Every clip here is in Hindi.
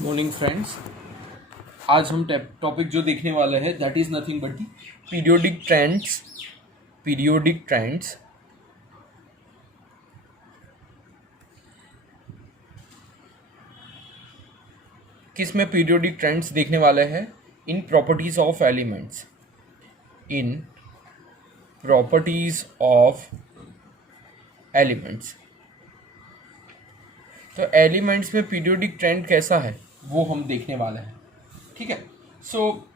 Morning friends. आज हम टॉपिक जो देखने वाले हैं that is nothing but the periodic trends किस में पीरियोडिक ट्रेंड्स देखने वाले हैं इन प्रॉपर्टीज ऑफ एलिमेंट्स। तो एलिमेंट्स में पीरियोडिक ट्रेंड कैसा है वो हम देखने वाले हैं। ठीक है। सो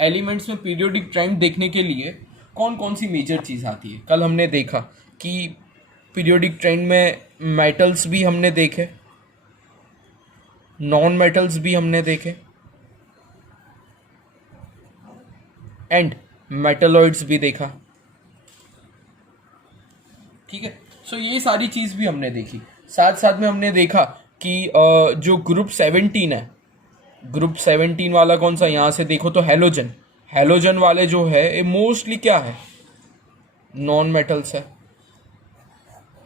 एलिमेंट्स में पीरियोडिक ट्रेंड देखने के लिए कौन कौन सी मेजर चीज़ आती है। कल हमने देखा कि पीरियोडिक ट्रेंड में मेटल्स भी हमने देखे, नॉन मेटल्स भी हमने देखे एंड मेटलॉइड्स भी देखा। ठीक है। सो ये सारी चीज़ भी हमने देखी। साथ साथ में हमने देखा कि जो ग्रुप 17 है, ग्रुप 17 वाला कौन सा, यहाँ से देखो तो हेलोजन वाले जो है ये मोस्टली क्या है, नॉन मेटल्स है।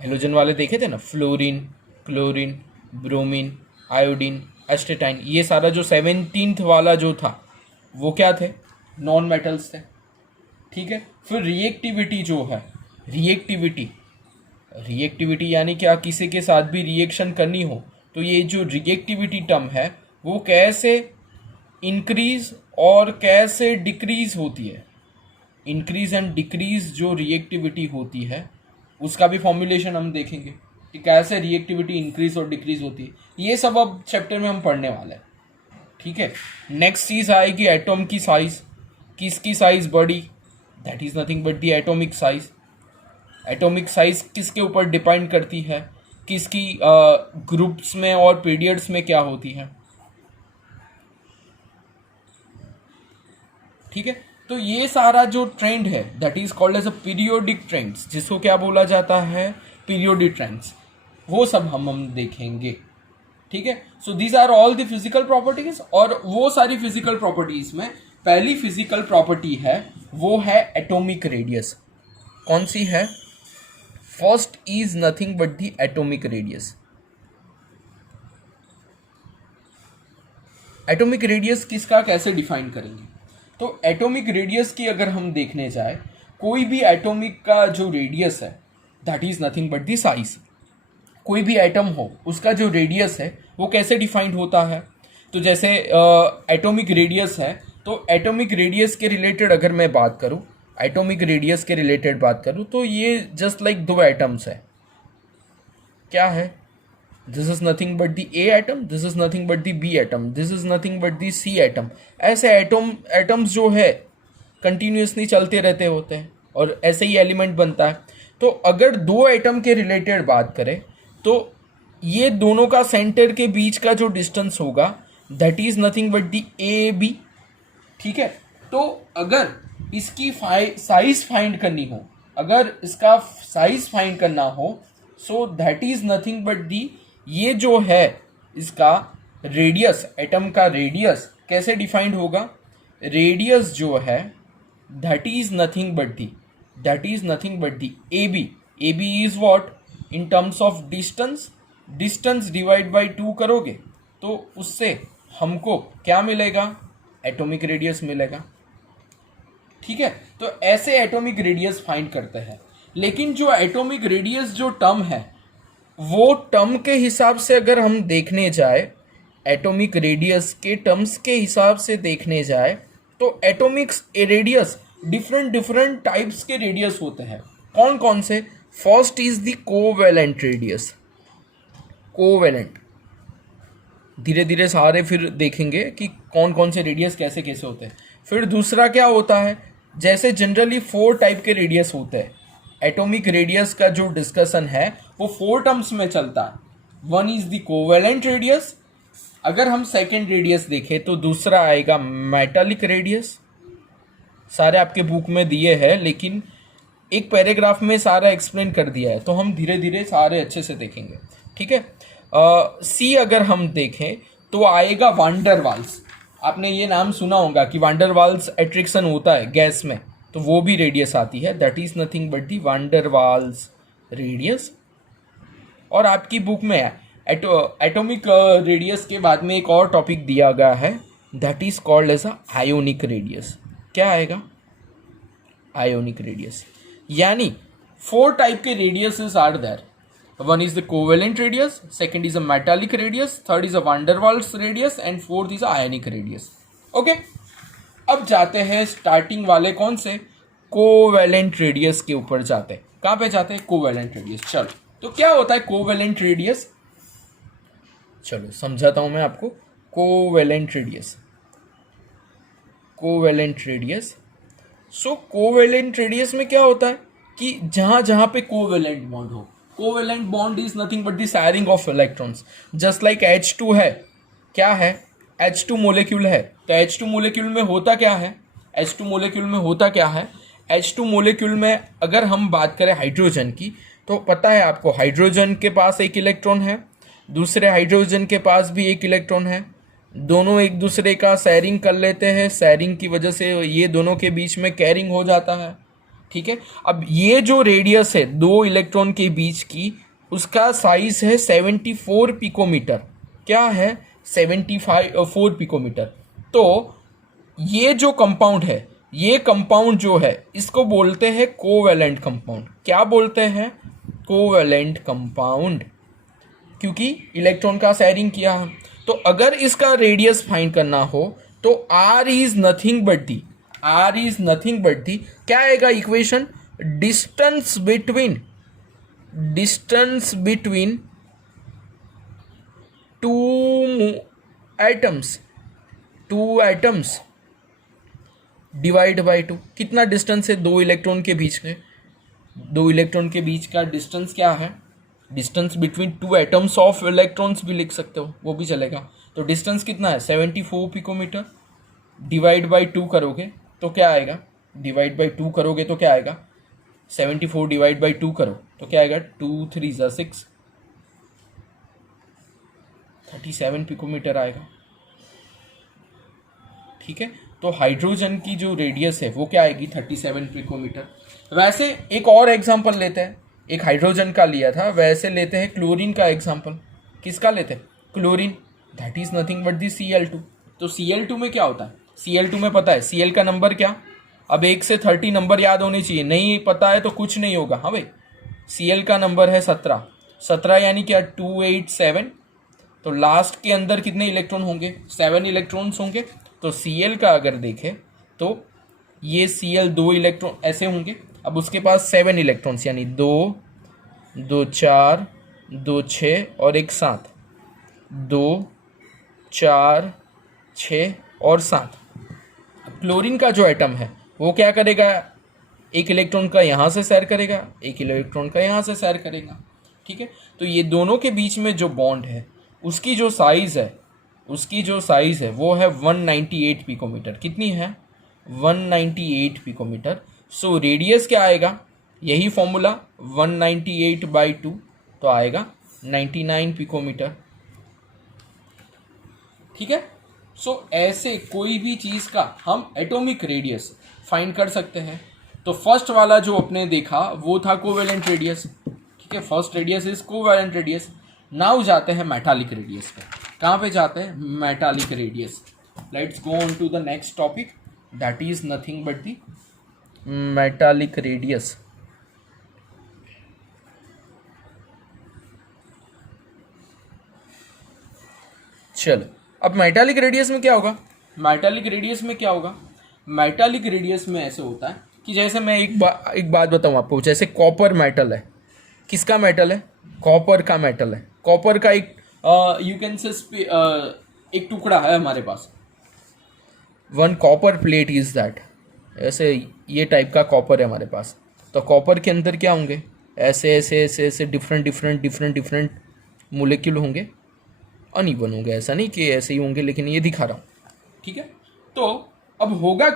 हेलोजन वाले देखे थे ना, fluorine, chlorine, bromine, iodine, astatine, ये सारा जो 17th वाला जो था वो क्या थे, नॉन मेटल्स थे। ठीक है। फिर रिएक्टिविटी जो है, रिएक्टिविटी यानी क्या, किसी के साथ भी रिएक्शन करनी हो तो ये जो रिएक्टिविटी टर्म है वो कैसे इंक्रीज और कैसे डिक्रीज होती है। इंक्रीज एंड डिक्रीज जो रिएक्टिविटी होती है उसका भी फॉर्मुलेशन हम देखेंगे कि कैसे रिएक्टिविटी इंक्रीज और डिक्रीज होती है। ये सब अब चैप्टर में हम पढ़ने वाले हैं। ठीक है। नेक्स्ट चीज आएगी एटॉम की साइज। किसकी साइज बढ़ी, that is nothing but the atomic size. Atomic size किसके ऊपर डिपेंड करती है, किसकी ग्रुप्स में और पीरियड्स में क्या होती है। ठीक है। तो ये सारा जो ट्रेंड है that is called as a periodic trends, जिसको क्या बोला जाता है, पीरियोडिक ट्रेंड्स, वो सब हम देखेंगे। ठीक है। So these are all the physical properties, और वो सारी फिजिकल प्रॉपर्टीज में पहली फिजिकल प्रॉपर्टी है वो है एटॉमिक रेडियस। कौन सी है, first is nothing but the atomic radius. Atomic radius किसका कैसे डिफाइन करेंगे, तो एटॉमिक रेडियस की अगर हम देखने जाए, कोई भी एटॉमिक का जो रेडियस है that is nothing but the size. कोई भी एटम हो उसका जो रेडियस है वो कैसे डिफाइंड होता है, तो जैसे एटॉमिक रेडियस है तो एटॉमिक रेडियस के रिलेटेड अगर मैं बात करूं, तो ये जस्ट लाइक दो एटम्स है। क्या है, this is nothing but the A atom, this is nothing but the B atom, this is nothing but the C atom. ऐसे एटम्स जो है कंटिन्यूसली चलते रहते होते हैं और ऐसे ही एलिमेंट बनता है। तो अगर दो एटम के रिलेटेड बात करें तो ये दोनों का सेंटर के बीच का जो डिस्टेंस होगा that is nothing but the A B. ठीक है। तो अगर इसकी साइज फाइंड करनी हो, अगर इसका साइज फाइंड करना हो, so that is nothing but the, ये जो है इसका रेडियस, एटम का रेडियस कैसे डिफाइंड होगा, रेडियस जो है that is nothing but the A B is what, in terms of distance divide by 2 करोगे तो उससे हमको क्या मिलेगा, एटॉमिक रेडियस मिलेगा। ठीक है। तो ऐसे एटॉमिक रेडियस फाइंड करते हैं। लेकिन जो एटॉमिक रेडियस जो टर्म है वो टर्म के हिसाब से अगर हम देखने जाए, एटॉमिक रेडियस के टर्म्स के हिसाब से देखने जाए तो एटॉमिक रेडियस डिफरेंट टाइप्स के रेडियस होते हैं। कौन कौन से, first is the covalent radius. Covalent धीरे धीरे सारे फिर देखेंगे कि कौन कौन से रेडियस कैसे कैसे होते हैं। फिर दूसरा क्या होता है, जैसे जनरली 4 टाइप के रेडियस होते हैं। एटॉमिक रेडियस का जो डिस्कशन है वो 4 टर्म्स में चलता है। One is the covalent radius. अगर हम सेकेंड रेडियस देखें तो दूसरा आएगा मेटालिक रेडियस। सारे आपके बुक में दिए हैं लेकिन एक पैराग्राफ में सारा एक्सप्लेन कर दिया है, तो हम धीरे धीरे सारे अच्छे से देखेंगे। ठीक है। सी अगर हम देखें तो आएगा वांडरवाल्स। आपने ये नाम सुना होगा कि वांडरवाल्स एट्रैक्शन होता है गैस में, तो वो भी रेडियस आती है, that is nothing but the van der Waals radius. और आपकी बुक में है एटॉमिक रेडियस के बाद में एक और टॉपिक दिया गया है, that is called as a ionic radius. क्या आएगा? Ionic radius. यानी 4 टाइप के radiuses are there. One is the covalent radius, second is a metallic radius, third is a van der Waals radius and fourth is a ionic radius. Okay, अब जाते हैं स्टार्टिंग वाले कौन से, कोवेलेंट रेडियस के ऊपर जाते हैं। कहाँ पे जाते हैं? Covalent radius. चलो, तो क्या होता है कोवेलेंट रेडियस? चलो समझाता हूं मैं आपको। Covalent radius, covalent radius. So covalent radius में क्या होता है कि जहां जहां पे कोवेलेंट बॉन्ड हो, covalent bond is nothing but the sharing of electrons. Just like H2 है, क्या है? H2 मोलेक्यूल है। तो H2 मोलेक्यूल में होता क्या है? H2 मोलेक्यूल में होता क्या है? H2 मोलेक्यूल में अगर हम बात करें हाइड्रोजन की, तो पता है आपको हाइड्रोजन के पास एक इलेक्ट्रॉन है, दूसरे हाइड्रोजन के पास भी एक इलेक्ट्रॉन है, दोनों एक दूसरे का शेयरिंग कर लेते हैं, शेयरिंग की वजह से ये दोनों के बीच में कैरिंग हो जाता है। ठीक है, अब ये जो रेडियस है दो इलेक्ट्रॉन के बीच की, उसका साइज है 74 पिकोमीटर। क्या है? 74 पिकोमीटर। तो ये जो कंपाउंड है, ये कंपाउंड जो है इसको बोलते हैं कोवेलेंट कंपाउंड। क्या बोलते हैं? कोवेलेंट कंपाउंड, क्योंकि इलेक्ट्रॉन का शेयरिंग किया है। तो अगर इसका रेडियस फाइंड करना हो तो R इज नथिंग बट दी क्या आएगा equation? Distance between two atoms divide by 2। कितना डिस्टेंस है दो इलेक्ट्रॉन के बीच में? दो इलेक्ट्रॉन के बीच का डिस्टेंस क्या है? Distance between 2 atoms of electrons भी लिख सकते हो, वो भी चलेगा। तो डिस्टेंस कितना है? 74 पिकोमीटर। डिवाइड बाई 2 करोगे तो क्या आएगा? डिवाइड बाई 2 करोगे तो क्या आएगा? 74 डिवाइड बाई 2 करो तो क्या आएगा? 2 3 ज़ा 6, 37 पिकोमीटर आएगा। ठीक है, तो हाइड्रोजन की जो रेडियस है वो क्या आएगी? 37 पिकोमीटर। वैसे एक और एग्जांपल लेते हैं, एक हाइड्रोजन का लिया था, वैसे लेते हैं क्लोरीन का एग्जांपल। किसका लेते हैं? Chlorine. That is nothing but the Cl2। तो Cl2 में क्या होता है? Cl2 में पता है Cl का नंबर क्या? अब 1 से 30 नंबर याद होने चाहिए, नहीं पता है तो कुछ नहीं होगा। हाँ भाई, Cl का नंबर है 17। 17 यानी क्या? 287। तो लास्ट के अंदर कितने इलेक्ट्रॉन होंगे? 7 इलेक्ट्रॉन्स होंगे। तो Cl का अगर देखें तो ये Cl 2 इलेक्ट्रॉन ऐसे होंगे। अब उसके पास 7 इलेक्ट्रॉन्स, यानी 2 2 4 2 6 और एक 7, 2 4 6 और 7। अब क्लोरीन का जो एटम है वो क्या करेगा? एक इलेक्ट्रॉन का यहाँ से शेयर करेगा, एक इलेक्ट्रॉन का यहाँ से शेयर करेगा। ठीक है, तो ये दोनों के बीच में जो बॉन्ड है उसकी जो साइज़ है वो है 198 पिकोमीटर। कितनी है? 198 पिकोमीटर। सो रेडियस क्या आएगा? यही फॉर्मूला 198/2, तो आएगा 99 पिकोमीटर। ठीक है, सो ऐसे कोई भी चीज़ का हम एटॉमिक रेडियस फाइंड कर सकते हैं। तो फर्स्ट वाला जो अपने देखा वो था कोवेलेंट रेडियस। ठीक है, first radius is covalent radius. Now जाते हैं मेटालिक रेडियस पे। कहाँ पे जाते हैं? Metallic radius. Let's go on to the next topic, that is nothing but the metallic radius. चलो, अब मेटालिक रेडियस में क्या होगा? मेटालिक रेडियस में ऐसे होता है कि जैसे मैं एक बात बताऊं आपको, जैसे कॉपर मेटल है। किसका मेटल है? कॉपर का मेटल है। कॉपर का एक यू कैन से एक टुकड़ा है हमारे पास। 1 कॉपर प्लेट इज दैट। ऐसे ये टाइप का कॉपर है हमारे पास। तो कॉपर के अंदर क्या होंगे? ऐसे डिफरेंट मोलेक्यूल होंगे, अनइवन होंगे। ऐसा नहीं कि ऐसे ही होंगे, लेकिन ये दिखा रहा हूँ। ठीक है, तो अब होगा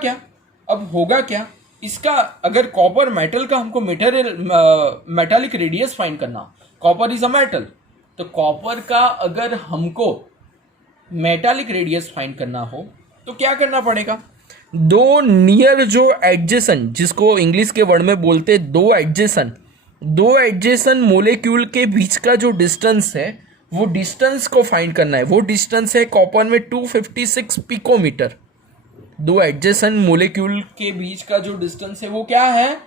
क्या? इसका अगर कॉपर मेटल का हमको मेटालिक रेडियस फाइंड करना, कॉपर इज अ मेटल, तो कॉपर का अगर हमको मेटालिक रेडियस फाइंड करना हो तो क्या करना पड़ेगा? दो नियर जो एडजेसेंट, जिसको इंग्लिश के वर्ड में बोलते दो एडजेसेंट मोलेक्यूल के बीच का जो डिस्टेंस है वो डिस्टेंस को फाइंड करना है। वो डिस्टेंस है कॉपर में 256 पिकोमीटर। दो एडजेसेंट मोलिक्यूल के बीच का जो डिस्टेंस है वो क्या है,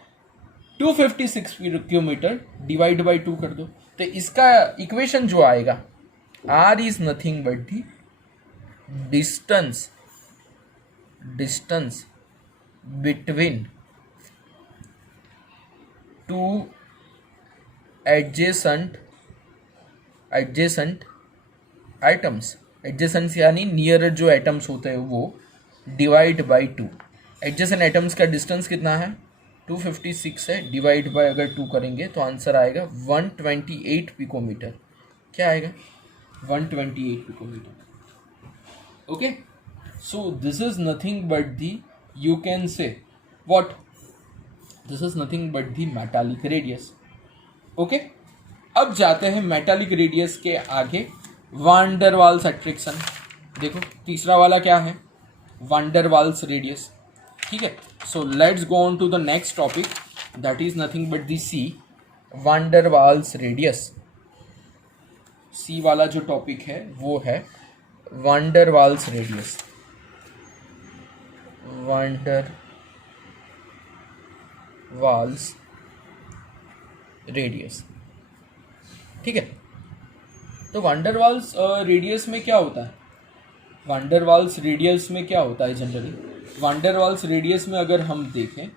256 पिकोमीटर। डिवाइड बाई 2 कर दो, तो इसका इक्वेशन जो आएगा, R is nothing but the distance between two adjacent atoms. Adjacent यानी नियर जो एटम्स होते हैं वो, डिवाइड बाई 2। एडजेसेंट एटम्स का डिस्टेंस कितना है, 256 है, डिवाइड बाय अगर 2 करेंगे तो आंसर आएगा 128 पिकोमीटर। क्या आएगा, 128 picometre. Okay, so this is nothing but the, you can say what, this is nothing but the metallic radius. Okay, अब जाते हैं मेटालिक रेडियस के आगे, वान डर वाल्स अट्रैक्शन। देखो तीसरा वाला क्या है, वान डर वाल्स रेडियस। ठीक है, so let's go on to the next topic, that is nothing but the C, van der Waals radius. सी वाला जो टॉपिक है वो है वान डर वाल्स रेडियस। वान डर वाल्स रेडियस। ठीक है, तो वान डर वाल्स रेडियस में क्या होता है, वान डर वाल्स रेडियस में क्या होता है जनरली, वान डर वाल्स रेडियस में अगर हम देखें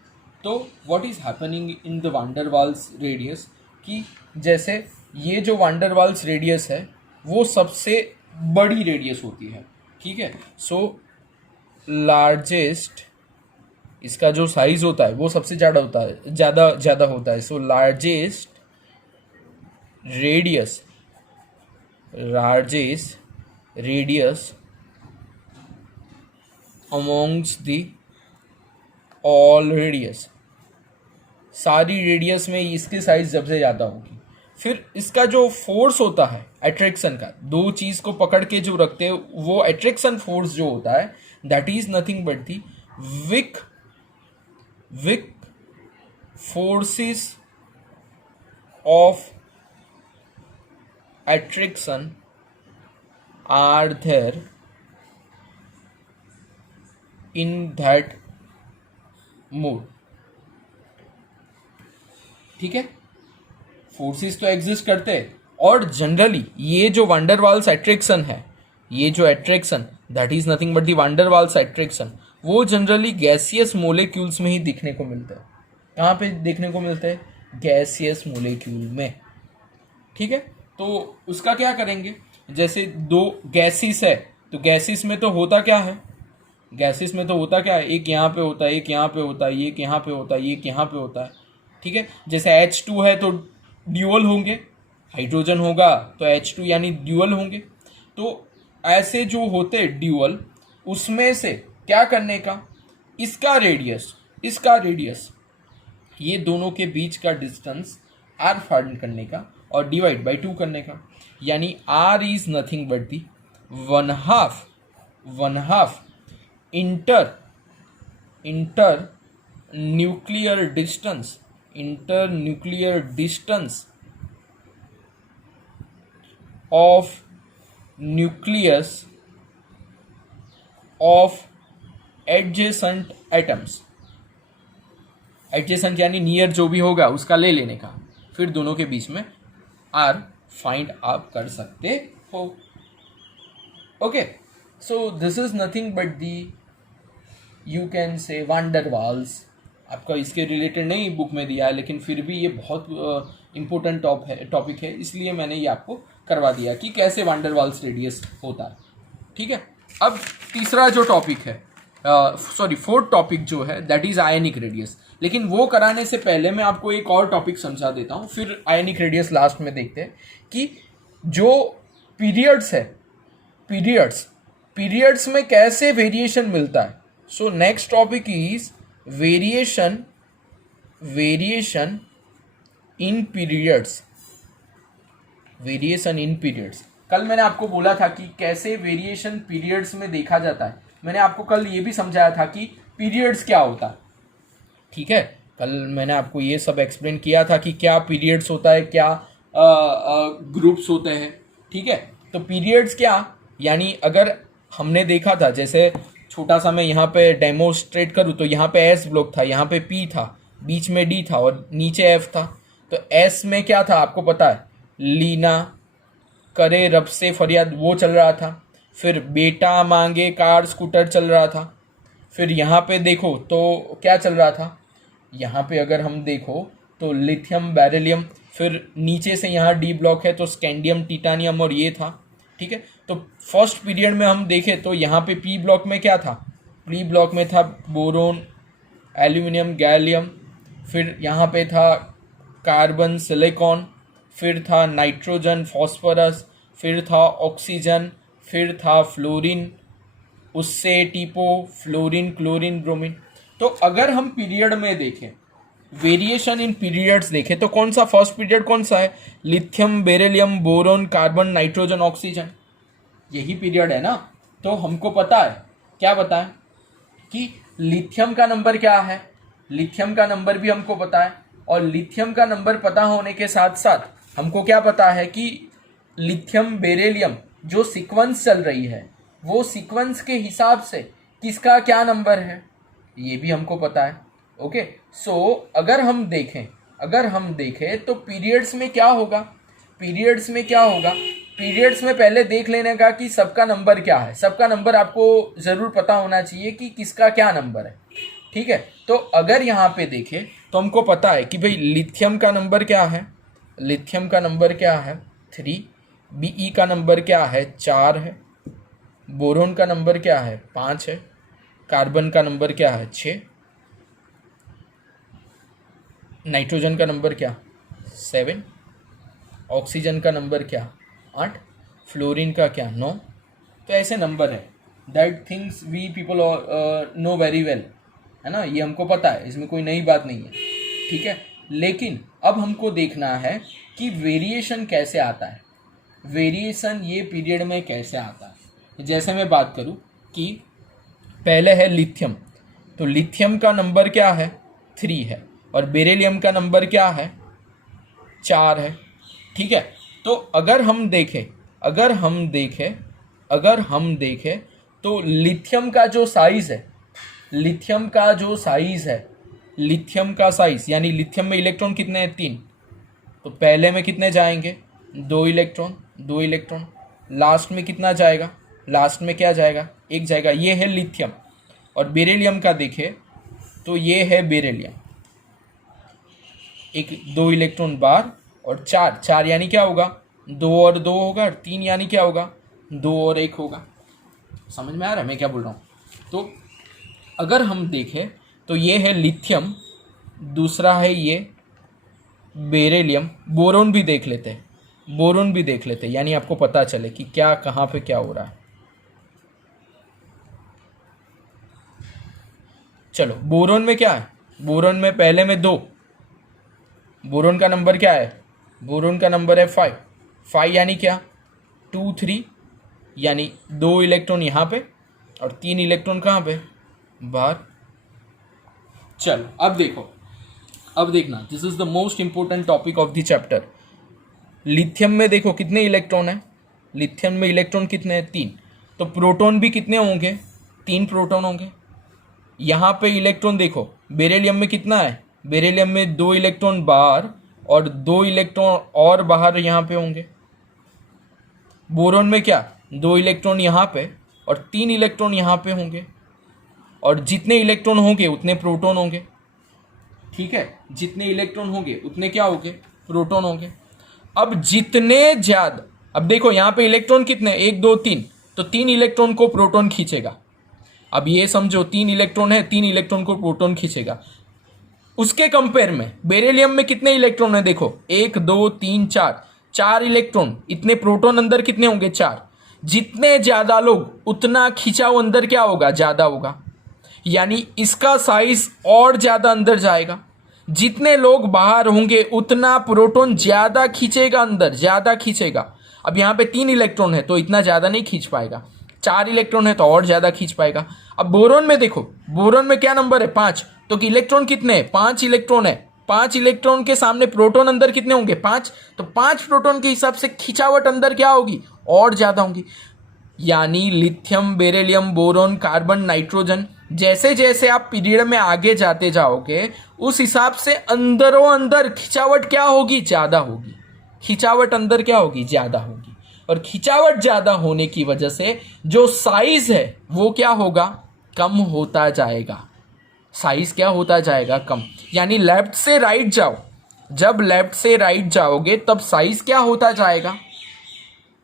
तो what is happening in the van der Waals radius, कि जैसे ये जो वान डर वाल्स रेडियस है वो सबसे बड़ी रेडियस होती है। ठीक है, सो लार्जेस्ट, इसका जो साइज होता है वो सबसे ज़्यादा होता है, ज़्यादा होता है। So largest radius amongst the all radius. सारी रेडियस में इसकी साइज सबसे ज़्यादा होगी। फिर इसका जो फोर्स होता है अट्रैक्शन का, दो चीज़ को पकड़ के जो रखते हैं वो अट्रैक्शन फोर्स जो होता है, that is nothing but the weak forces of attraction are there in that mode। ठीक है, फोर्सेस तो एग्जिस्ट करते हैं, और जनरली ये जो वान डर वाल्स अट्रैक्शन है, ये जो attraction that is nothing but the van der Waals attraction, वो जनरली गैसियस मोलिक्यूल्स में ही दिखने को मिलता है। कहाँ पे देखने को मिलता है, गैसियस मोलिक्यूल में। ठीक है, तो उसका क्या करेंगे, जैसे दो गैसिस है तो गैसिस में तो होता क्या है, गैसिस में तो होता क्या है, एक यहाँ पे होता है, एक यहाँ पे होता है, एक यहाँ पे होता है, एक यहाँ पे होता है। ठीक है, जैसे H2 है तो ड्यूअल होंगे, हाइड्रोजन होगा तो H2 यानी ड्यूअल होंगे। तो ऐसे जो होते ड्यूअल, उसमें से क्या करने का, इसका रेडियस ये दोनों के बीच का डिस्टेंस आर फाइंड करने का और डिवाइड बाई 2 करने का, यानी R is nothing but the one half internuclear distance of nucleus of adjacent atoms. Adjacent यानी नियर जो भी होगा उसका ले लेने का, फिर दोनों के बीच में आर फाइंड आप कर सकते हो। Okay, so this is nothing but the, you can say van der Waals. आपका इसके रिलेटेड नहीं बुक में दिया है, लेकिन फिर भी ये बहुत इम्पोर्टेंट टॉपिक है, इसलिए मैंने ये आपको करवा दिया कि कैसे वान डर वाल्स रेडियस होता है। ठीक है, अब तीसरा जो टॉपिक है, फोर्थ टॉपिक जो है दैट इज आयनिक रेडियस। लेकिन वो कराने से पहले मैं आपको एक और टॉपिक समझा देता हूँ, फिर आयनिक रेडियस लास्ट में देखते हैं कि जो पीरियड्स है, पीरियड्स में कैसे वेरिएशन मिलता है। So next topic is variation in periods. कल मैंने आपको बोला था कि कैसे वेरिएशन पीरियड्स में देखा जाता है। मैंने आपको कल ये भी समझाया था कि पीरियड्स क्या होता है। ठीक है, कल मैंने आपको ये सब एक्सप्लेन किया था कि क्या पीरियड्स होता है, क्या ग्रुप्स होते हैं। ठीक है, तो पीरियड्स क्या, यानी अगर हमने देखा था, जैसे छोटा सा मैं यहाँ पे डेमोस्ट्रेट करूँ तो यहाँ पे एस ब्लॉक था, यहाँ पे पी था, बीच में डी था और नीचे एफ था। तो एस में क्या था आपको पता है, लीना करे रब से फरियाद वो चल रहा था, फिर बेटा मांगे कार स्कूटर चल रहा था। फिर यहाँ पे देखो तो क्या चल रहा था, यहाँ पे अगर हम देखो तो लिथियम बेरिलियम, फिर नीचे से यहाँ डी ब्लॉक है तो स्कैंडियम टिटानियम और ये था। ठीक है, तो फर्स्ट पीरियड में हम देखें तो यहाँ पे पी ब्लॉक में क्या था, पी ब्लॉक में था बोरोन एल्यूमिनियम गैलियम, फिर यहाँ पे था कार्बन सिलिकॉन, फिर था नाइट्रोजन फॉस्फोरस, फिर था ऑक्सीजन, फिर था फ्लोरीन, उससे टीपो फ्लोरीन क्लोरीन ब्रोमीन। तो अगर हम पीरियड में देखें, वेरिएशन इन पीरियड्स देखें तो कौन सा फर्स्ट पीरियड कौन सा है, lithium beryllium boron carbon nitrogen oxygen, यही पीरियड है ना। तो हमको पता है, क्या पता है कि लिथियम का नंबर क्या है, लिथियम का नंबर भी हमको पता है, और लिथियम का नंबर पता होने के साथ साथ हमको क्या पता है कि लिथियम बेरिलियम जो सीक्वेंस चल रही है वो सीक्वेंस के हिसाब से किसका क्या नंबर है, ये भी हमको पता है। ओके, सो अगर हम देखें तो पीरियड्स में क्या होगा, पीरियड्स में पहले देख लेने का कि सबका नंबर क्या है, सबका नंबर आपको ज़रूर पता होना चाहिए कि किसका क्या नंबर है। ठीक है, तो अगर यहाँ पे देखें तो हमको पता है कि भाई लिथियम का नंबर क्या है, लिथियम का नंबर क्या है 3, Be का नंबर क्या है 4 है, बोरोन का नंबर क्या है 5 है, कार्बन का नंबर क्या है 6, नाइट्रोजन का नंबर क्या 7, ऑक्सीजन का नंबर क्या 8, फ्लोरीन का क्या 9। तो ऐसे नंबर है, that things we people know very well, है ना, ये हमको पता है, इसमें कोई नई बात नहीं है। ठीक है, लेकिन अब हमको देखना है कि वेरिएशन कैसे आता है, वेरिएशन ये पीरियड में कैसे आता है। जैसे मैं बात करूँ कि पहले है लिथियम, तो लिथियम का नंबर क्या है 3 है, और बेरिलियम का नंबर क्या है 4 है। ठीक है, तो अगर हम देखें तो लिथियम का साइज यानी लिथियम में इलेक्ट्रॉन कितने हैं 3, तो पहले में कितने जाएंगे 2 इलेक्ट्रॉन, लास्ट में कितना जाएगा, लास्ट में क्या जाएगा 1 जाएगा, ये है लिथियम। और बेरिलियम का देखें तो ये है बेरिलियम, 2 इलेक्ट्रॉन बार और 4 यानी क्या होगा 2 और 2 होगा, 3 यानी क्या होगा 2 और 1 होगा। समझ में आ रहा है मैं क्या बोल रहा हूँ। तो अगर हम देखें तो ये है लिथियम, दूसरा है ये बेरिलियम, बोरोन भी देख लेते हैं, यानी आपको पता चले कि क्या कहाँ पे क्या हो रहा है। चलो बोरोन में क्या है, बोरोन में पहले में 2, बोरोन का नंबर क्या है, बोरोन का नंबर है 5 यानी क्या 2 3, यानी 2 इलेक्ट्रॉन यहाँ पे और 3 इलेक्ट्रॉन कहाँ पे बाहर। चलो अब देखना, this is the most important topic of the chapter. Lithium में देखो कितने इलेक्ट्रॉन है, लिथियम में इलेक्ट्रॉन कितने हैं 3, तो प्रोटॉन भी कितने होंगे 3 प्रोटॉन होंगे। यहाँ पे इलेक्ट्रॉन देखो, बेरिलियम में कितना है, बेरिलियम में 2 इलेक्ट्रॉन बाहर और 2 इलेक्ट्रॉन और बाहर यहाँ पे होंगे। बोरोन में क्या 2 इलेक्ट्रॉन यहाँ पे और 3 इलेक्ट्रॉन यहाँ पे होंगे, और जितने इलेक्ट्रॉन होंगे उतने प्रोटॉन होंगे। ठीक है, जितने इलेक्ट्रॉन होंगे उतने क्या होंगे प्रोटॉन होंगे। अब जितने ज्यादा, अब देखो यहाँ पे इलेक्ट्रॉन कितने 1 2 3, तो 3 इलेक्ट्रॉन को प्रोटॉन खींचेगा। अब ये समझो 3 इलेक्ट्रॉन है, 3 इलेक्ट्रॉन को प्रोटॉन खींचेगा। उसके कंपेयर में बेरिलियम में कितने इलेक्ट्रॉन है, देखो 1 2 3 4 इलेक्ट्रॉन, इतने प्रोटॉन अंदर कितने होंगे 4। जितने ज्यादा लोग उतना खिंचाव अंदर क्या होगा ज्यादा होगा, यानी इसका साइज और ज्यादा अंदर जाएगा। जितने लोग बाहर होंगे उतना प्रोटॉन ज्यादा खींचेगा, अंदर ज्यादा खींचेगा। अब यहाँ पे 3 इलेक्ट्रॉन है तो इतना ज्यादा नहीं खींच पाएगा, 4 इलेक्ट्रॉन है तो और ज्यादा खींच पाएगा। अब बोरोन में देखो, बोरोन में क्या नंबर है 5, तो कि इलेक्ट्रॉन कितने हैं 5 इलेक्ट्रॉन है, 5 इलेक्ट्रॉन के सामने प्रोटॉन अंदर कितने होंगे? 5। तो 5 प्रोटॉन के हिसाब से खिंचावट अंदर क्या होगी? और ज़्यादा होंगी। यानी lithium, beryllium, boron, carbon, nitrogen, जैसे जैसे आप पीरियड में आगे जाते जाओगे उस हिसाब से अंदरों अंदर खिंचावट क्या होगी? ज़्यादा होगी। खिंचावट अंदर क्या होगी? ज़्यादा होगी। और खिंचावट ज़्यादा होने की वजह से जो साइज है वो क्या होगा? कम होता जाएगा। साइज क्या होता जाएगा? कम। यानी लेफ्ट से राइट जाओ, जब लेफ्ट से राइट जाओगे तब साइज क्या होता जाएगा?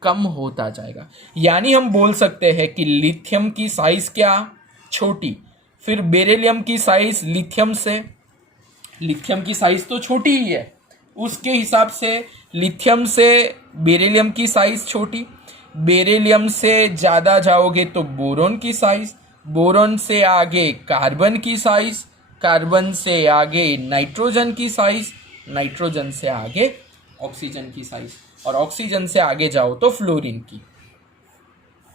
कम होता जाएगा। यानी हम बोल सकते हैं कि लिथियम की साइज क्या? छोटी। फिर बेरिलियम की साइज लिथियम की साइज तो छोटी ही है, उसके हिसाब से लिथियम से बेरिलियम की साइज छोटी। बेरिलियम से ज़्यादा जाओगे तो बोरॉन की साइज, बोरॉन से आगे कार्बन की साइज, कार्बन से आगे नाइट्रोजन की साइज, नाइट्रोजन से आगे ऑक्सीजन की साइज, और ऑक्सीजन से आगे जाओ तो फ्लोरीन की।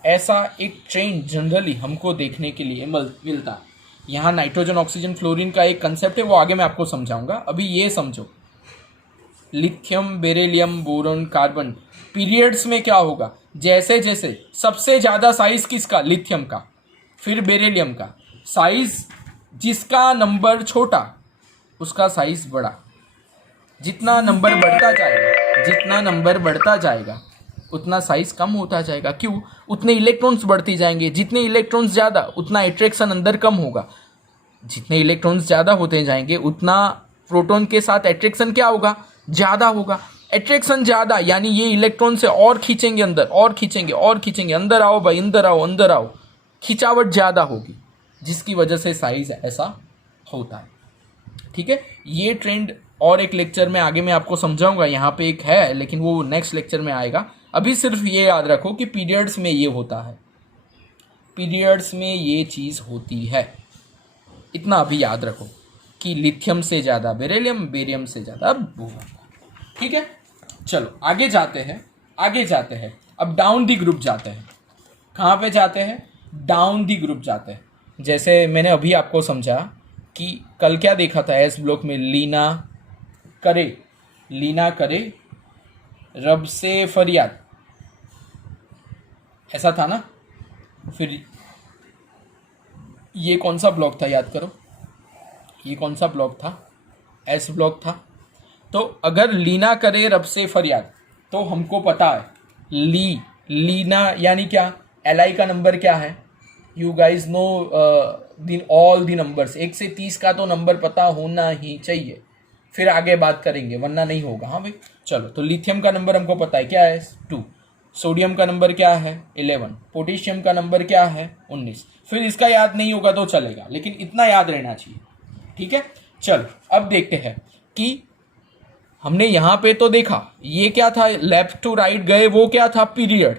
ऐसा एक ट्रेंड जनरली हमको देखने के लिए मिलता है। यहाँ नाइट्रोजन, ऑक्सीजन, फ्लोरीन का एक कंसेप्ट है, वो आगे मैं आपको समझाऊंगा। अभी ये समझो, lithium, beryllium, boron, carbon, periods में क्या होगा? जैसे जैसे सबसे ज़्यादा साइज किसका? लिथियम का, फिर बेरिलियम का। साइज जिसका नंबर छोटा उसका साइज बड़ा। जितना नंबर बढ़ता जाएगा उतना साइज कम होता जाएगा। क्यों? उतने इलेक्ट्रॉन्स बढ़ती जाएंगे। जितने इलेक्ट्रॉन्स ज़्यादा उतना अट्रैक्शन अंदर कम होगा। जितने इलेक्ट्रॉन्स ज़्यादा होते जाएंगे उतना प्रोटॉन के साथ अट्रैक्शन क्या होगा? ज़्यादा होगा। अट्रैक्शन ज़्यादा यानी ये इलेक्ट्रॉन से और खींचेंगे अंदर, और खींचेंगे, अंदर आओ भाई, अंदर आओ। खिंचावट ज़्यादा होगी, जिसकी वजह से साइज ऐसा होता है। ठीक है, ये ट्रेंड और एक लेक्चर में आगे मैं आपको समझाऊंगा। यहाँ पे एक है लेकिन वो नेक्स्ट लेक्चर में आएगा। अभी सिर्फ ये याद रखो कि पीरियड्स में ये होता है, पीरियड्स में ये चीज़ होती है। इतना अभी याद रखो कि लिथियम से ज़्यादा बेरिलियम, बेरियम से ज़्यादा बोरॉन। ठीक है, चलो आगे जाते हैं। अब डाउन दी ग्रुप जाते हैं। कहाँ पे जाते हैं? डाउन दी ग्रुप जाते हैं। जैसे मैंने अभी आपको समझा कि कल क्या देखा था एस ब्लॉक में? लीना करे रब से फरियाद, ऐसा था ना? फिर ये कौन सा ब्लॉक था? याद करो, ये कौन सा ब्लॉक था? एस ब्लॉक था। तो अगर लीना करे रब से फरियाद, तो हमको पता है लीना यानी क्या? एल का नंबर क्या है? You guys know all the numbers. 1 से 30 का तो नंबर पता होना ही चाहिए, फिर आगे बात करेंगे वरना नहीं होगा। हाँ भाई, चलो। तो लिथियम का नंबर हमको पता है क्या है? 2। सोडियम का नंबर क्या है? 11। पोटेशियम का नंबर क्या है? 19। फिर इसका याद नहीं होगा तो चलेगा, लेकिन इतना याद रहना चाहिए। ठीक है, चलो अब देखते हैं कि हमने यहाँ पे तो देखा ये क्या था? लेफ्ट टू राइट गए वो क्या था? पीरियड।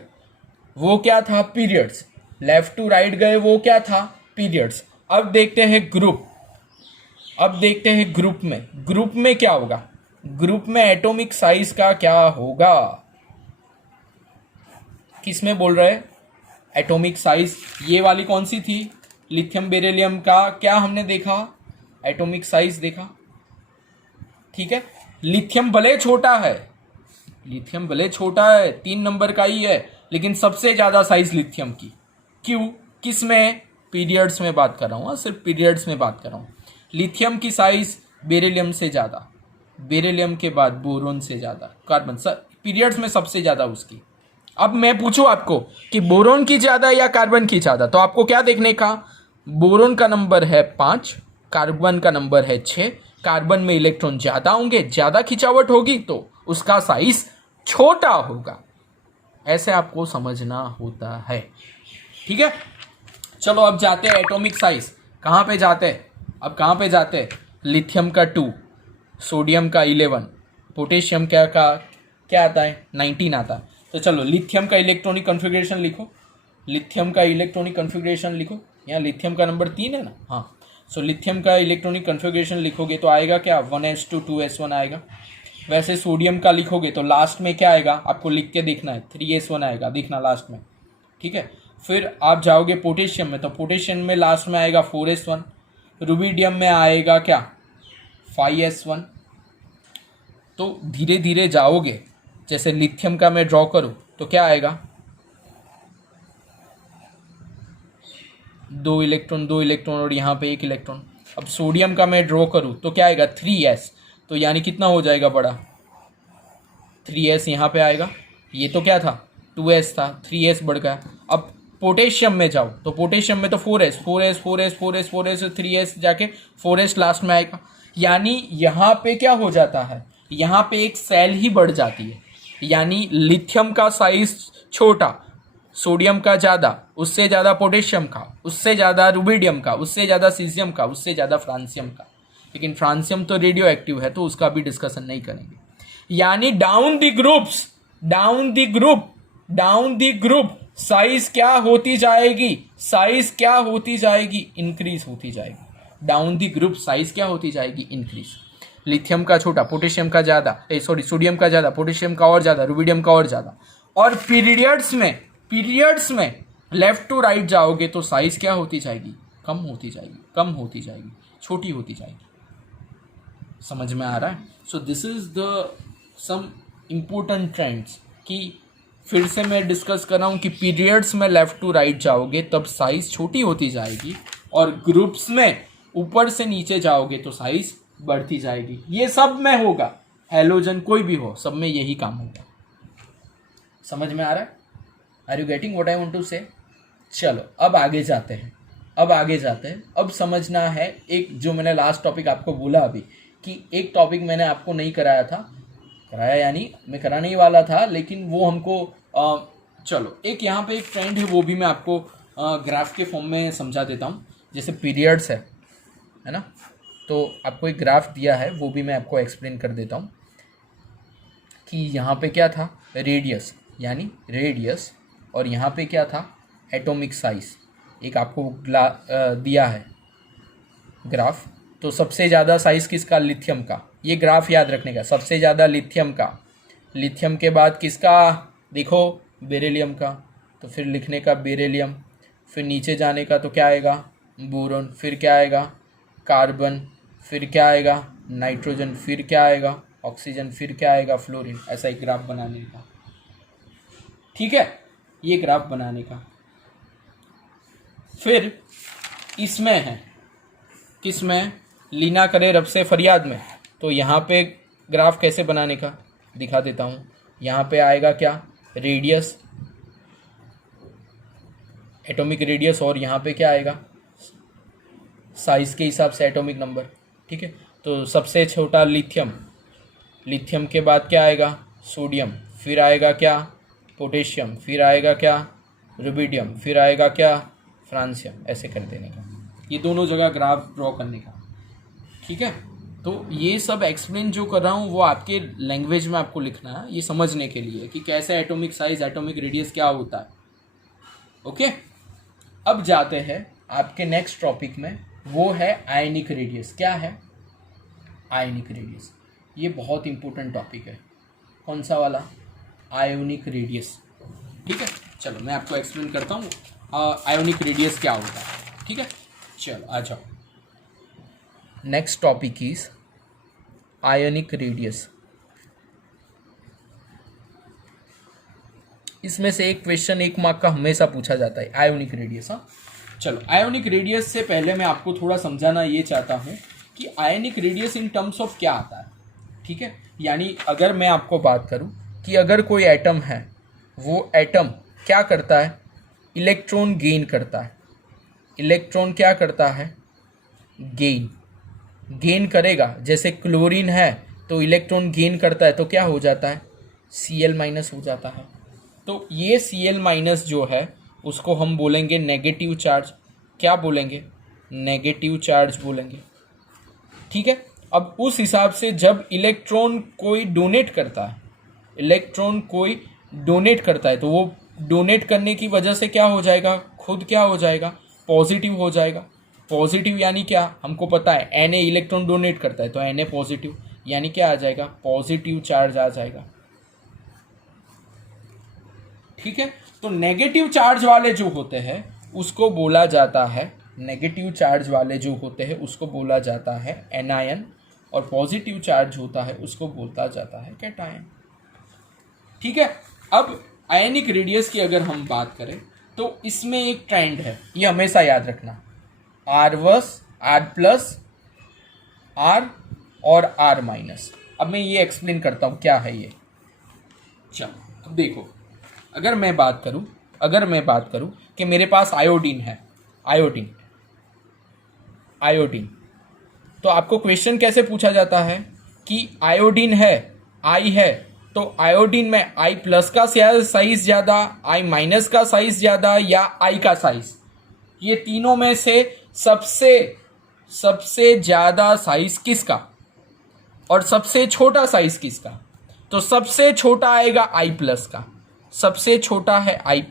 वो क्या था? पीरियड्स। लेफ्ट टू राइट गए वो क्या था? पीरियड्स। अब देखते हैं ग्रुप। ग्रुप में क्या होगा? ग्रुप में एटॉमिक साइज का क्या होगा? किस में बोल रहे हैं? Atomic size. ये वाली कौन सी थी? लिथियम बेरिलियम का क्या हमने देखा? एटॉमिक साइज देखा। ठीक है, लिथियम भले छोटा है, 3 नंबर का ही है, लेकिन सबसे ज्यादा साइज लिथियम की। क्यों? किस में? पीरियड्स में बात कर रहा हूँ, सिर्फ पीरियड्स में बात कर रहा हूँ। लिथियम की साइज बेरिलियम से ज़्यादा, बेरिलियम के बाद बोरॉन से ज़्यादा, कार्बन पीरियड्स में सबसे ज़्यादा उसकी। अब मैं पूछूं आपको कि बोरॉन की ज़्यादा या कार्बन की ज़्यादा, तो आपको क्या देखने का? बोरॉन का नंबर है 5, कार्बन का नंबर है 6। कार्बन में इलेक्ट्रॉन ज़्यादा होंगे, ज़्यादा खिंचावट होगी तो उसका साइज छोटा होगा। ऐसे आपको समझना होता है। ठीक है, चलो अब जाते हैं एटॉमिक साइज। कहाँ पे जाते हैं? अब कहाँ पे जाते हैं? लिथियम का 2, सोडियम का 11, पोटेशियम का क्या आता है? 19 आता है। तो चलो लिथियम का इलेक्ट्रॉनिक कॉन्फ़िगरेशन लिखो। यहाँ लिथियम का नंबर 3 है ना? हाँ, सो लिथियम का इलेक्ट्रॉनिक कॉन्फ़िगरेशन लिखोगे तो आएगा क्या? 1s2 2s1 आएगा। वैसे सोडियम का लिखोगे तो लास्ट में क्या आएगा? आपको लिख के देखना है, 3s1 आएगा, देखना लास्ट में। ठीक है, फिर आप जाओगे पोटेशियम में, तो पोटेशियम में लास्ट में आएगा 4s1। रुबिडियम में आएगा क्या? 5s1। तो धीरे धीरे जाओगे, जैसे लिथियम का मैं ड्रॉ करूँ तो क्या आएगा, 2 इलेक्ट्रॉन और यहाँ पे 1 इलेक्ट्रॉन। अब सोडियम का मैं ड्रॉ करूँ तो क्या आएगा, 3s, तो यानी कितना हो जाएगा बड़ा, 3s यहाँ पे आएगा। ये तो क्या था, 2s था, 3s बढ़ गया। अब पोटेशियम में जाओ तो पोटेशियम में तो 4s 4s 4s 4s 4s 3s जाके 4s लास्ट में आएगा। यानी यहाँ पे क्या हो जाता है, यहाँ पे एक सेल ही बढ़ जाती है। यानी लिथियम का साइज छोटा, सोडियम का ज़्यादा, उससे ज़्यादा पोटेशियम का, उससे ज़्यादा रुबिडियम का, उससे ज़्यादा सीजियम का, उससे ज़्यादा फ्रांसियम का। लेकिन फ्रांसियम तो रेडियो एक्टिव है तो उसका भी डिस्कशन नहीं करेंगे। यानी down the groups, down the group size क्या होती जाएगी, साइज क्या होती जाएगी, इंक्रीज होती जाएगी। डाउन द ग्रुप साइज क्या होती जाएगी, इंक्रीज। लिथियम का छोटा, पोटेशियम का ज़्यादा, सोडियम का ज़्यादा, पोटेशियम का और ज़्यादा, रुबिडियम का और ज़्यादा। और पीरियड्स में लेफ्ट टू राइट जाओगे तो साइज क्या होती जाएगी, कम होती जाएगी, छोटी होती जाएगी। समझ में आ रहा है? So this is the some important trends कि फिर से मैं डिस्कस कर रहा हूँ कि पीरियड्स में लेफ्ट टू राइट जाओगे तब साइज छोटी होती जाएगी, और ग्रुप्स में ऊपर से नीचे जाओगे तो साइज बढ़ती जाएगी। ये सब में होगा, हैलोजन कोई भी हो, सब में यही काम होगा। समझ में आ रहा है? Are you getting what I want to say? चलो अब आगे जाते हैं, अब समझना है एक, जो मैंने लास्ट टॉपिक आपको बोला अभी, कि एक टॉपिक मैंने आपको नहीं कराया यानी मैं कराने ही वाला था, लेकिन वो हमको चलो एक यहाँ पे एक ट्रेंड है, वो भी मैं आपको ग्राफ के फॉर्म में समझा देता हूँ। जैसे पीरियड्स है ना, तो आपको एक ग्राफ दिया है, वो भी मैं आपको एक्सप्लेन कर देता हूँ कि यहाँ पे क्या था, रेडियस, यानी रेडियस, और यहाँ पे क्या था, एटॉमिक साइज। एक आपको दिया है ग्राफ, तो सबसे ज़्यादा साइज किसका, लिथियम का। ये ग्राफ याद रखने का, सबसे ज़्यादा लिथियम का, लिथियम के बाद किसका, देखो बेरिलियम का, तो फिर लिखने का बेरिलियम, फिर नीचे जाने का तो क्या आएगा, बोरॉन, फिर क्या आएगा, कार्बन, फिर क्या आएगा, नाइट्रोजन, फिर क्या आएगा, ऑक्सीजन, फिर क्या आएगा, फ्लोरीन। ऐसा एक ग्राफ बनाने का, ठीक है, ये ग्राफ बनाने का। फिर इसमें है, किसमें, लीना करे रब से फरियाद में, तो यहाँ पे ग्राफ कैसे बनाने का दिखा देता हूँ। यहाँ पे आएगा क्या, रेडियस, एटॉमिक रेडियस, और यहाँ पे क्या आएगा, साइज के हिसाब से एटॉमिक नंबर, ठीक है। तो सबसे छोटा लिथियम, लिथियम के बाद क्या आएगा, सोडियम, फिर आएगा क्या, पोटेशियम, फिर आएगा क्या, रुबिडियम, फिर आएगा क्या, फ्रांसियम। ऐसे कर देने का, ये दोनों जगह ग्राफ ड्रॉ करने का, ठीक है। तो ये सब एक्सप्लेन जो कर रहा हूँ वो आपके लैंग्वेज में आपको लिखना है, ये समझने के लिए कि कैसे एटॉमिक साइज, एटॉमिक रेडियस क्या होता है। ओके, अब जाते हैं आपके नेक्स्ट टॉपिक में, वो है आयनिक रेडियस। क्या है आयनिक रेडियस? ये बहुत इंपॉर्टेंट टॉपिक है। कौन सा वाला, आयोनिक रेडियस, ठीक है। चलो मैं आपको एक्सप्लेन करता हूँ आयोनिक रेडियस क्या होता है, ठीक है। चलो आ जाओ, next topic is ionic radius. इसमें से एक क्वेश्चन 1 मार्क का हमेशा पूछा जाता है, आयोनिक रेडियस। हाँ चलो, आयोनिक रेडियस से पहले मैं आपको थोड़ा समझाना ये चाहता हूँ कि ionic radius in terms of क्या आता है, ठीक है। यानी अगर मैं आपको बात करूँ कि अगर कोई एटम है, वो एटम क्या करता है, इलेक्ट्रॉन गेन करता है। इलेक्ट्रॉन क्या करता है, गेन करेगा। जैसे क्लोरीन है तो इलेक्ट्रॉन गेन करता है तो क्या हो जाता है, Cl- हो जाता है। तो ये Cl- जो है उसको हम बोलेंगे नेगेटिव चार्ज। क्या बोलेंगे, नेगेटिव चार्ज बोलेंगे, ठीक है। अब उस हिसाब से जब इलेक्ट्रॉन कोई डोनेट करता है, तो वो डोनेट करने की वजह से क्या हो जाएगा, खुद क्या हो जाएगा, पॉजिटिव हो जाएगा। पॉजिटिव यानी क्या, हमको पता है Na इलेक्ट्रॉन डोनेट करता है तो Na पॉजिटिव, यानी क्या आ जाएगा, पॉजिटिव चार्ज आ जाएगा, ठीक है। तो नेगेटिव चार्ज वाले जो होते हैं उसको बोला जाता है, नेगेटिव चार्ज वाले जो होते हैं उसको बोला जाता है एनायन, और पॉजिटिव चार्ज होता है उसको बोलता जाता है कैटायन। ठीक है, अब आयनिक रेडियस की अगर हम बात करें तो इसमें एक ट्रेंड है, ये हमेशा याद रखना, R+ R और R-। अब मैं ये एक्सप्लेन करता हूँ क्या है ये। चलो अब देखो, अगर मैं बात करूँ कि मेरे पास आयोडीन है, आयोडीन, तो आपको क्वेश्चन कैसे पूछा जाता है कि आयोडीन है, I है, तो आयोडीन में I+ का साइज ज़्यादा, I- का साइज ज़्यादा या I का साइज, ये तीनों में से सबसे ज़्यादा साइज किसका और सबसे छोटा साइज किसका? तो सबसे छोटा आएगा I+ का, सबसे छोटा है I+,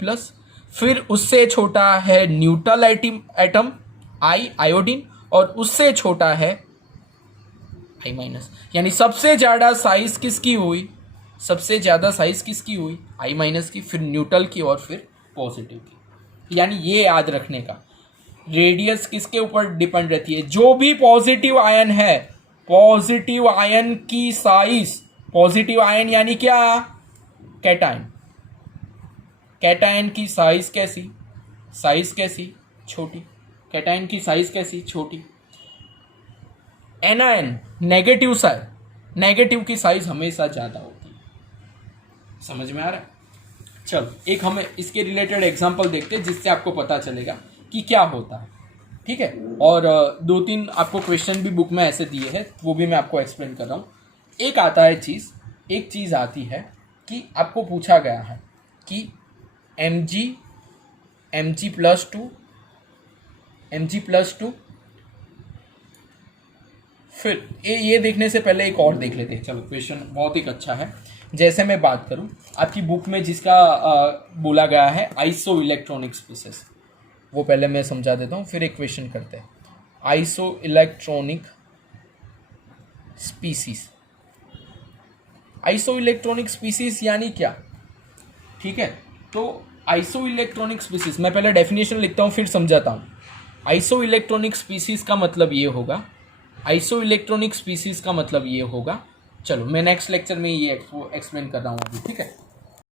फिर उससे छोटा है न्यूट्रल एटम आयोडीन, और उससे छोटा है I-। यानी सबसे ज़्यादा साइज किसकी हुई? सबसे ज़्यादा साइज किसकी हुई? I- की, फिर न्यूट्रल की और फिर पॉजिटिव की। यानी ये याद रखने का, रेडियस किसके ऊपर डिपेंड रहती है? जो भी पॉजिटिव आयन है, पॉजिटिव आयन की साइज, पॉजिटिव आयन यानी क्या? कैटायन, कैटायन की साइज कैसी? छोटी। कैटायन की साइज कैसी? छोटी। एनायन नेगेटिव की साइज हमेशा ज़्यादा होती है। समझ में आ रहा है? चलो एक हमें इसके रिलेटेड एग्जांपल देखते हैं जिससे आपको पता चलेगा कि क्या होता है। ठीक है, और 2-3 आपको क्वेश्चन भी बुक में ऐसे दिए हैं, वो भी मैं आपको एक्सप्लेन कर रहा हूँ। एक चीज़ आती है कि आपको पूछा गया है कि Mg+2 फिर ये देखने से पहले एक और देख लेते हैं। चलो क्वेश्चन बहुत ही अच्छा है। जैसे मैं बात करूं, आपकी बुक में जिसका बोला गया है आइसो इलेक्ट्रॉनिक स्पीसीज, वो पहले मैं समझा देता हूं, फिर एक क्वेश्चन करते हैं। आइसो इलेक्ट्रॉनिक स्पीसीज यानी क्या? ठीक है, तो आइसो इलेक्ट्रॉनिक स्पीसीज, मैं पहले डेफिनेशन लिखता हूं फिर समझाता हूं। आइसो इलेक्ट्रॉनिक स्पीसीज का मतलब ये होगा, चलो मैं नेक्स्ट लेक्चर में ये एक्सप्लेन कर रहा हूँ अभी। ठीक है।